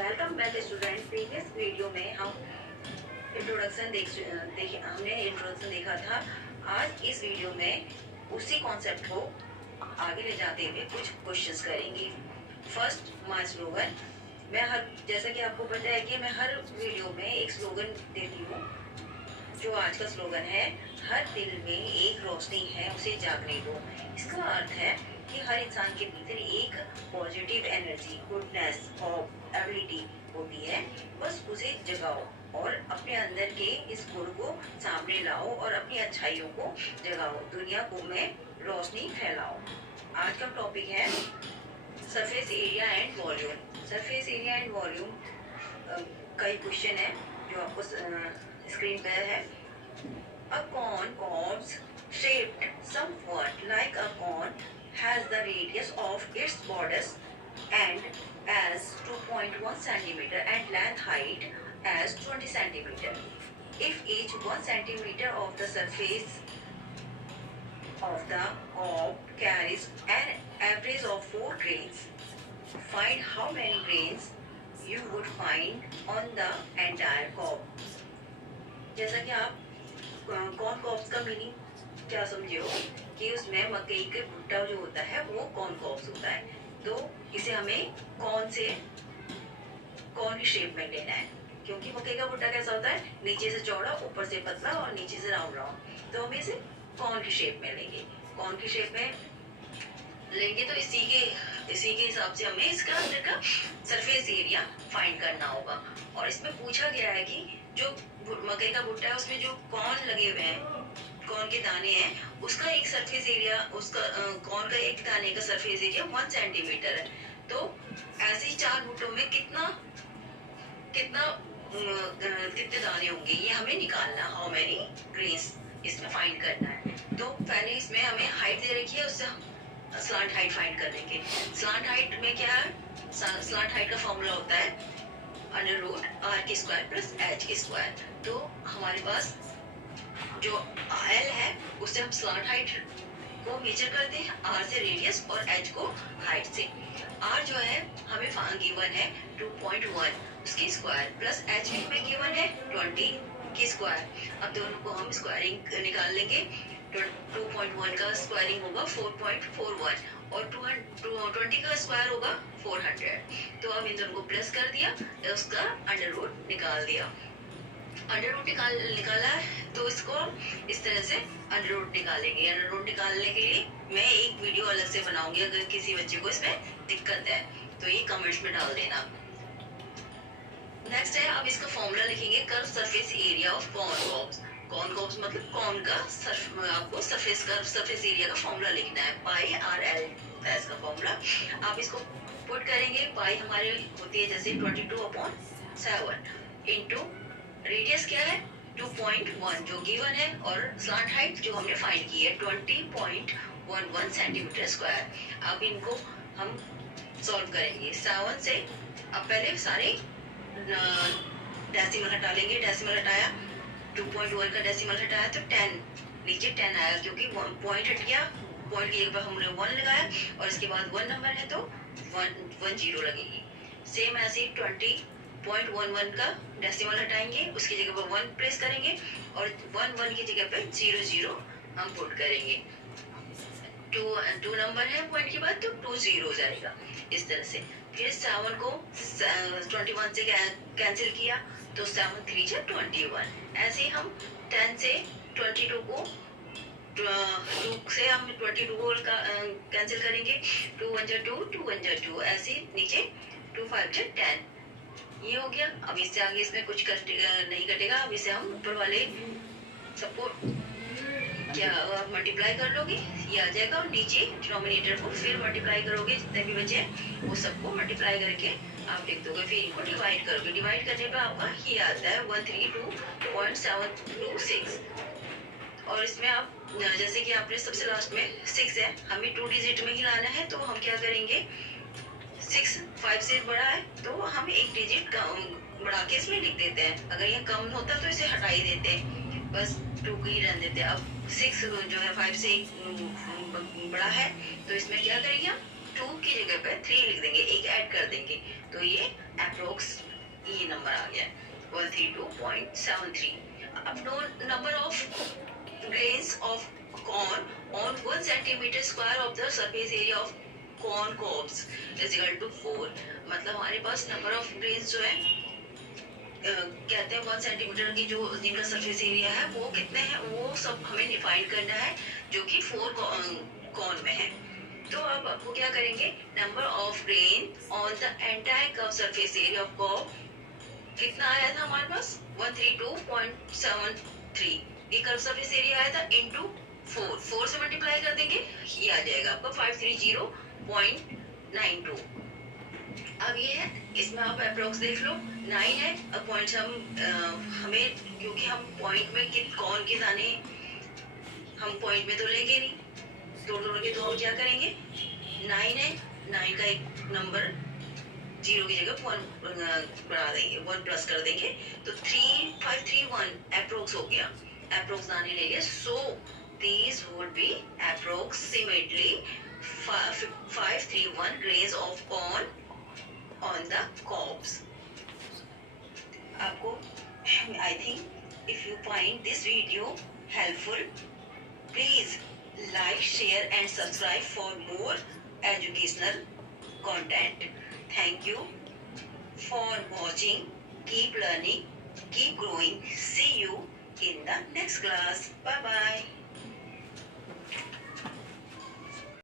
Welcome back student. Previous video में हम introduction हमने इंट्रोडक्शन देखा था। आज इस वीडियो में उसी कॉन्सेप्ट को आगे ले जाते हुए कुछ क्वेश्चंस करेंगे। First my slogan. जैसा कि आपको पता है कि मैं हर वीडियो में एक स्लोगन देती हूँ। जो आज का स्लोगन है, हर दिल में एक रोशनी है, उसे जागने दो। इसका अर्थ है कि हर इंसान के भीतर एक positive energy, goodness, hope, ability होती है। बस उसे जगाओ और अपने अंदर के इस गुण को सामने लाओ और अपनी अच्छाइयों को जगाओ। दुनिया को में रोशनी फैलाओ। आज का टॉपिक है surface area and volume. Surface area and volume कई क्वेश्चन है जो आपको स्क्रीन पर है। A cone corbs shaped somewhat like a cone has the radius of its borders and as 2.1 centimeter and length height as 20 centimeter. If each 1 centimeter of the surface of the corb carries an average of 4 grains, find how many grains you would find on the entire corb. जैसा कि आप corn Cobbs का meaning क्या समझे हो कि उसमें मकई के भुट्टा जो होता है वो कॉर्न कॉब्स होता है। तो इसे हमें कॉर्न की शेप में लेना है, क्योंकि मकई का भुट्टा कैसा होता है, नीचे से चौड़ा, ऊपर से पतला और नीचे से राउंड राउंड। तो हम इसे कॉर्न की शेप में लेंगे। कॉर्न की शेप में लेंगे तो इसी के हिसाब से हमें इसका अंदर का सरफेस एरिया फाइंड करना होगा। और इसमें पूछा गया है कि जो मकई का भुट्टा है उसमें जो कॉर्न लगे हुए हैं, कॉर्न के दाने हैं, उसका एक सरफेस एरिया, उसका कॉर्न का एक दाने का सरफेस एरिया 1 सेंटीमीटर है। तो ऐसे ही 4 भुट्टों में कितने दाने होंगे ये हमें निकालना। हाउ मेनी ग्रेन्स इसमें फाइंड करना है। तो पहले इसमें हमें हाइट दे रखी है, उससे हम स्लांट हाइट फाइंड कर लेंगे। स्लांट हाइट में क्या है, स्लांट हाइट का फॉर्मूला होता है √r² प्लस h²। तो हमारे पास जो l है उससे हम स्लांट हाइट को मेजर करते हैं, r से रेडियस और h को हाइट से। r जो है हमें गिवन है 2.1 उसकी स्क्वायर प्लस h भी हमें गिवन है 20 की स्क्वायर। अब दोनों को हम स्क्वायरिंग निकाल लेंगे। 2.1 का स्क्वायरिंग होगा 4.41 और 20 का स्क्वायर होगा 400। तो अब इन दोनों को प्लस कर दिया, उसका अंडर रूट निकाल दिया। अंडर रूट निकाला तो इसको इस तरह से अंडर रूट निकालेंगे। अंडर रूट निकालने के लिए मैं एक वीडियो अलग से बनाऊंगी। अगर किसी बच्चे को इसमें दिक्कत है तो ये कमेंट्स में डाल देना। नेक्स्ट है, अब इसका फॉर्मूला लिखेंगे। Curve surface area of corn Cobbs. Corn Cobbs मतलब कॉर्न का आपको सरफेस एरिया का फॉर्मूला लिखना है। पाई RL है इसका फॉर्मूला। आप इसको पुट करेंगे। पाई हमारे होती है जैसे 22/7 इंटू रेडियस क्या है 2.1 जो गिवन है, और स्लांट हाइट जो हमने फाइंड की है 20.11 सेंटीमीटर स्क्वायर। अब इनको हम सॉल्व करेंगे 7 से। अब पहले सारे डेसिमल हटा लेंगे। डेसिमल हटाया, 2.1 का डेसिमल हटाया तो 10 नीचे 10 आया, क्योंकि पॉइंट हट गया। पॉइंट की जगह हमने 1 लगाया और इसके बाद 1 नंबर है तो 1 0 लगेगी। सेम ऐसे 20.11 का डेसिमल हटाएंगे, उसकी जगह पर 1 प्रेस करेंगे और 1 की जगह पे 0 0 हम पुट करेंगे। 2 नंबर है पॉइंट के बाद तो 2 0 हो जाएगा इस तरह से। फिर 7 को 21 से कैंसिल किया तो 7 3 जा 21। ऐसे ही हम 10 से 22 को 2 से हम 22 को कैंसिल करेंगे। 2 1 जा 2, 2 1 जा 2, ऐसे नीचे 2 5 जा 10। ये हो गया। अब इससे आगे इसमें कुछ नहीं कटेगा। अब इसे हम ऊपर वाले सबको क्या मल्टीप्लाई कर लोगे, ये आ जाएगा। और नीचे डिनोमिनेटर को फिर मल्टीप्लाई करोगे, जितने भी बचे वो सबको मल्टीप्लाई करके आप लिख दोगे। फिर इनको डिवाइड करोगे। डिवाइड करने पे आपका ये आता है 132.726। और इसमें आप जैसे कि आपने सबसे लास्ट में 6 है, हमें 2 डिजिट में ही लाना है, तो हम क्या करेंगे, 6 5 से बड़ा है तो हम एक डिजिट बढ़ा के इसमें लिख देते हैं। अगर ये कम होता तो इसे हटा ही देते, बस 2 की ही रहने देते। अब 6 जो है 5 से बड़ा है तो इसमें क्या करेंगे, 2 की जगह पे 3 लिख देंगे, एक ऐड कर देंगे। तो ये अप्रोक्स ये नंबर आ गया 132.73. अब number of grains of corn on 1 centimeter square of the surface area of corn cobs is equal to 4. मतलब हमारे पास नंबर ऑफ ग्रेन्स जो है कहते हैं 1 सेंटीमीटर की जो जिनका सरफेस एरिया है वो कितने हैं वो सब हमें डिफाइन करना है जो कि 4 कॉर्न में है. तो अब आपको क्या करेंगे number of grain on the entire curve surface area of cob कितना आया था हमारे पास 132.73. ये कर्व सरफेस एरिया आया था इनटू 4 से मल्टीप्लाई कर देंगे ये आ जाएगा आपका 530.92. अब ये है इसमें आप अप्रोक्स देख लो 9 है. अब पॉइंट्स हमें क्योंकि हम पॉइंट में कौन के दाने हम पॉइंट में तो लेंगे नहीं तोड़ के तो हम क्या करेंगे 9 है 9 का एक नंबर 0 की जगह 1 बढ़ा देंगे 1 प्लस कर देंगे तो 3531 अप्रोक्स हो गया. अप्रोक्स दाने ले लिए सो these would be approximately 531 grains of corn on the cobs. आपको I think if you find this video helpful, please like, share and subscribe for more educational content. Thank you for watching. Keep learning, keep growing. See you in the next class. Bye bye.